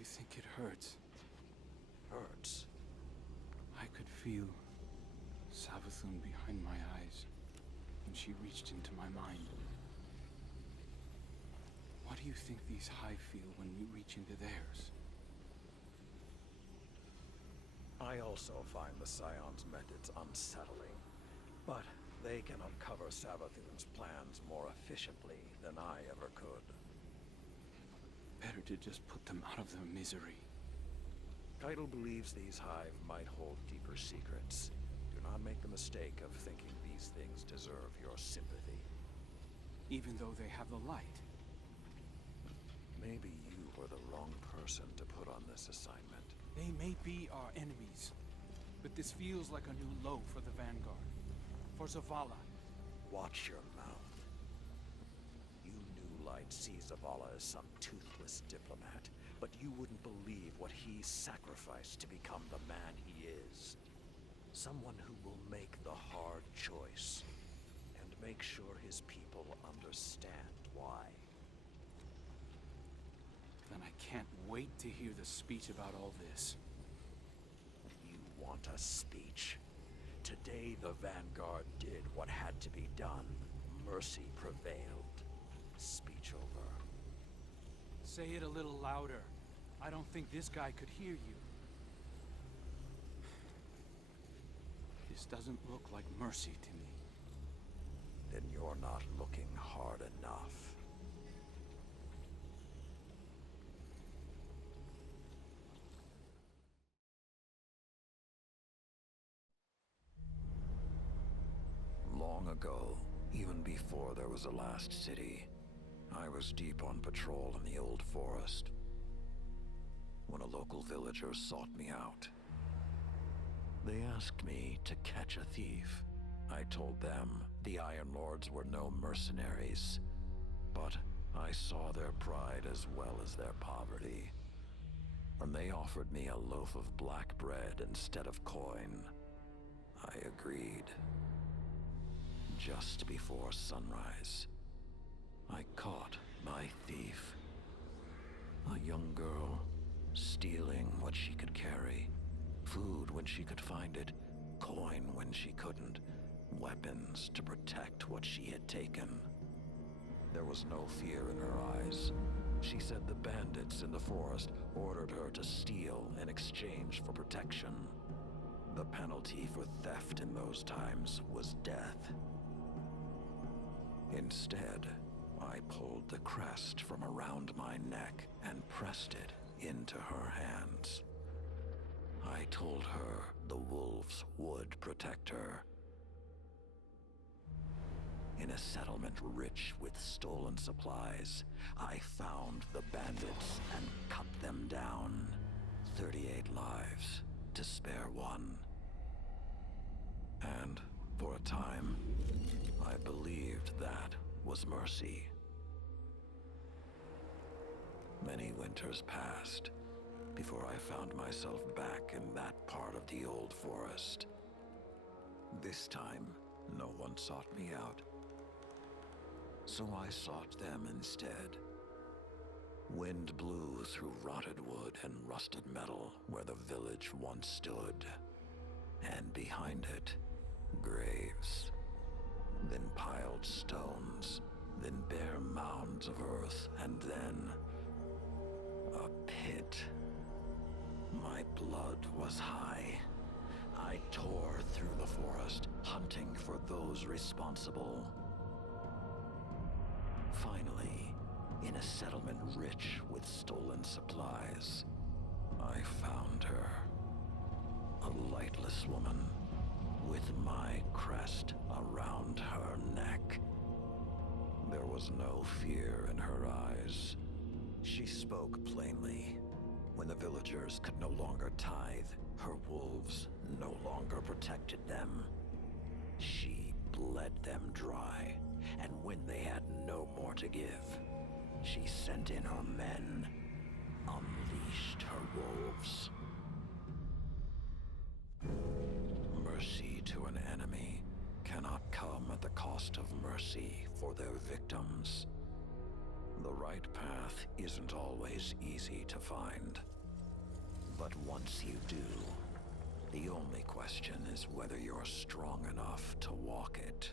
you think it hurts? Hurts? I could feel Savathun behind my eyes when she reached into my mind. What do you think these Hive feel when we reach into theirs? I also find the Scion's methods unsettling, but they can uncover Savathun's plans more efficiently than I ever could. Better to just put them out of their misery. Keitel believes these Hive might hold deeper secrets. Do not make the mistake of thinking these things deserve your sympathy. Even though they have the light. Maybe you were the wrong person to put on this assignment. They may be our enemies, but this feels like a new low for the Vanguard. For Zavala. Watch your mouth. You New Light see Zavala as some toothless diplomat, but you wouldn't believe what he sacrificed to become the man he is. Someone who will make the hard choice, and make sure his people understand why. Then I can't wait to hear the speech about all this. You want a speech? Today the Vanguard did what had to be done. Mercy prevailed. Speech over. Say it a little louder. I don't think this guy could hear you. This doesn't look like mercy to me. Then you're not looking hard enough. Long ago, even before there was a last city, I was deep on patrol in the old forest when a local villager sought me out. They asked me to catch a thief. I told them the Iron Lords were no mercenaries, but I saw their pride as well as their poverty. When they offered me a loaf of black bread instead of coin, I agreed. Just before sunrise, I caught my thief. A young girl, stealing what she could carry. Food when she could find it, coin when she couldn't, weapons to protect what she had taken. There was no fear in her eyes. She said the bandits in the forest ordered her to steal in exchange for protection. The penalty for theft in those times was death. Instead, I pulled the crest from around my neck and pressed it into her hands. I told her the wolves would protect her. In a settlement rich with stolen supplies, I found the bandits and cut them down. 38 lives to spare one. And for a time, I believed that was mercy. Many winters passed before I found myself back in that part of the old forest. This time, no one sought me out. So I sought them instead. Wind blew through rotted wood and rusted metal where the village once stood. And behind it, graves. Then piled stones, then bare mounds of earth, and then a pit. My blood was high. I tore through the forest, hunting for those responsible. Finally, in a settlement rich with stolen supplies, I found her. A lightless woman with my crest around her neck. There was no fear in her eyes. She spoke plainly. When the villagers could no longer tithe, her wolves no longer protected them. She bled them dry, and when they had no more to give, she sent in her men, unleashed her wolves. Mercy to an enemy cannot come at the cost of mercy for their victims. The right path isn't always easy to find. But once you do, the only question is whether you're strong enough to walk it.